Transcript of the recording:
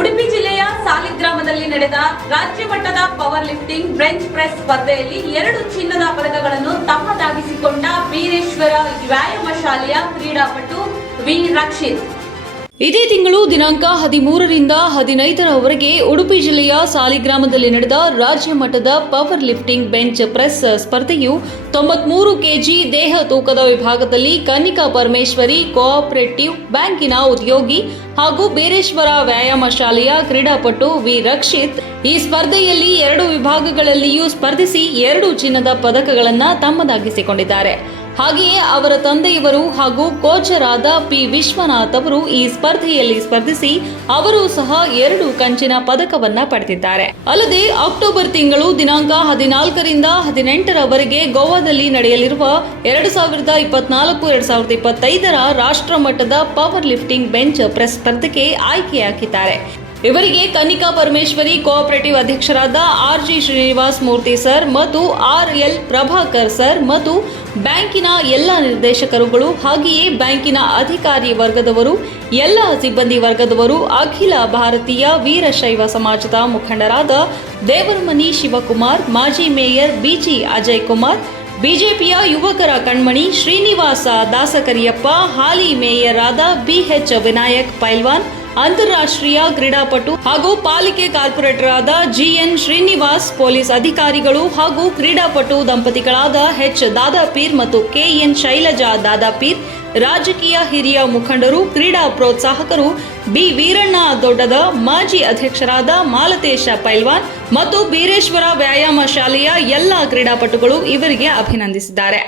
ಉಡುಪಿ ಜಿಲ್ಲೆಯ ಸಾಲಿಗ್ರಾಮದಲ್ಲಿ ನಡೆದ ರಾಜ್ಯ ಮಟ್ಟದ ಪವರ್ ಲಿಫ್ಟಿಂಗ್ ಬೆಂಚ್ ಪ್ರೆಸ್ ಸ್ಪರ್ಧೆಯಲ್ಲಿ 2 ಚಿನ್ನದ ಪದಕಗಳನ್ನು ತಮ್ಮದಾಗಿಸಿಕೊಂಡ ಬೀರೇಶ್ವರ ವ್ಯಾಯಾಮ ಶಾಲೆಯ ಕ್ರೀಡಾಪಟು ವಿ ರಕ್ಷಿತ್. ಇದೇ ತಿಂಗಳು ದಿನಾಂಕ 13ರಿಂದ 15ರವರೆಗೆ ಉಡುಪಿ ಜಿಲ್ಲೆಯ ಸಾಲಿಗ್ರಾಮದಲ್ಲಿ ನಡೆದ ರಾಜ್ಯ ಮಟ್ಟದ ಪವರ್ ಲಿಫ್ಟಿಂಗ್ ಬೆಂಚ್ ಪ್ರೆಸ್ ಸ್ಪರ್ಧೆಯು 93 ಕೆಜಿ ದೇಹ ತೂಕದ ವಿಭಾಗದಲ್ಲಿ ಕನ್ನಿಕಾ ಪರಮೇಶ್ವರಿ ಕೋಆಪರೇಟಿವ್ ಬ್ಯಾಂಕಿನ ಉದ್ಯೋಗಿ ಹಾಗೂ ಬೀರೇಶ್ವರ ವ್ಯಾಯಾಮ ಶಾಲೆಯ ಕ್ರೀಡಾಪಟು ವಿ ರಕ್ಷಿತ್ ಈ ಸ್ಪರ್ಧೆಯಲ್ಲಿ 2 ವಿಭಾಗಗಳಲ್ಲಿಯೂ ಸ್ಪರ್ಧಿಸಿ 2 ಚಿನ್ನದ ಪದಕಗಳನ್ನು ತಮ್ಮದಾಗಿಸಿಕೊಂಡಿದ್ದಾರೆ. ಹಾಗೆಯೇ ಅವರ ತಂದೆಯವರು ಹಾಗೂ ಕೋಚರಾದ ಪಿ ವಿಶ್ವನಾಥ್ ಅವರು ಈ ಸ್ಪರ್ಧೆಯಲ್ಲಿ ಸ್ಪರ್ಧಿಸಿ ಅವರು ಸಹ 2 ಕಂಚಿನ ಪದಕವನ್ನ ಪಡೆದಿದ್ದಾರೆ. ಅಲ್ಲದೆ ಅಕ್ಟೋಬರ್ ತಿಂಗಳು ದಿನಾಂಕ 14ರಿಂದ 18ರವರೆಗೆ ಗೋವಾದಲ್ಲಿ ನಡೆಯಲಿರುವ 2024-2025ರ ರಾಷ್ಟ್ರ ಮಟ್ಟದ ಪವರ್ ಲಿಫ್ಟಿಂಗ್ ಬೆಂಚ್ ಪ್ರೆಸ್ ಸ್ಪರ್ಧೆಗೆ ಆಯ್ಕೆಯಾಗಿದ್ದಾರೆ. ಇವರಿಗೆ ಕನ್ನಿಕಾ ಪರಮೇಶ್ವರಿ ಕೋಆಪರೇಟಿವ್ ಅಧ್ಯಕ್ಷರಾದ ಆರ್.ಜಿ. ಶ್ರೀನಿವಾಸ್ ಮೂರ್ತಿ ಸರ್ ಮತ್ತು ಆರ್.ಎಲ್. ಪ್ರಭಾಕರ್ ಸರ್ ಮತ್ತು ಬ್ಯಾಂಕಿನ ಎಲ್ಲ ನಿರ್ದೇಶಕರುಗಳು ಹಾಗೆಯೇ ಬ್ಯಾಂಕಿನ ಅಧಿಕಾರಿ ವರ್ಗದವರು ಎಲ್ಲ ಸಿಬ್ಬಂದಿ ವರ್ಗದವರು ಅಖಿಲ ಭಾರತೀಯ ವೀರಶೈವ ಸಮಾಜದ ಮುಖಂಡರಾದ ದೇವರಮನಿ ಶಿವಕುಮಾರ್, ಮಾಜಿ ಮೇಯರ್ ಬಿಜಿ ಅಜಯ್ ಕುಮಾರ್, ಬಿಜೆಪಿಯ ಯುವಕರ ಕಣ್ಮಣಿ ಶ್ರೀನಿವಾಸ ದಾಸಕರಿಯಪ್ಪ, ಹಾಲಿ ಮೇಯರ್ ಆದ ಬಿಎಚ್ ವಿನಾಯಕ್ ಪೈಲ್ವಾನ್, ಅಂತಾರಾಷ್ಟ್ರೀಯ ಕ್ರೀಡಾಪಟು ಹಾಗೂ ಪಾಲಿಕೆ ಕಾರ್ಪೊರೇಟರ್ ಆದ ಜಿಎನ್ ಶ್ರೀನಿವಾಸ್, ಪೊಲೀಸ್ ಅಧಿಕಾರಿಗಳು ಹಾಗೂ ಕ್ರೀಡಾಪಟು ದಂಪತಿಗಳಾದ ಎಚ್ ದಾದಾಪೀರ್ ಮತ್ತು ಕೆಎನ್ ಶೈಲಜಾ ದಾದಾಪೀರ್, ರಾಜಕೀಯ ಹಿರಿಯ ಮುಖಂಡರು, ಕ್ರೀಡಾ ಪ್ರೋತ್ಸಾಹಕರು, ಬಿ ವೀರಣ್ಣ ದೊಡ್ಡದ, ಮಾಜಿ ಅಧ್ಯಕ್ಷರಾದ ಮಾಲತೇಶ ಪೈಲ್ವಾನ್ ಮತ್ತು ಬೀರೇಶ್ವರ ವ್ಯಾಯಾಮ ಶಾಲೆಯ ಎಲ್ಲ ಕ್ರೀಡಾಪಟುಗಳು ಇವರಿಗೆ ಅಭಿನಂದಿಸಿದ್ದಾರೆ.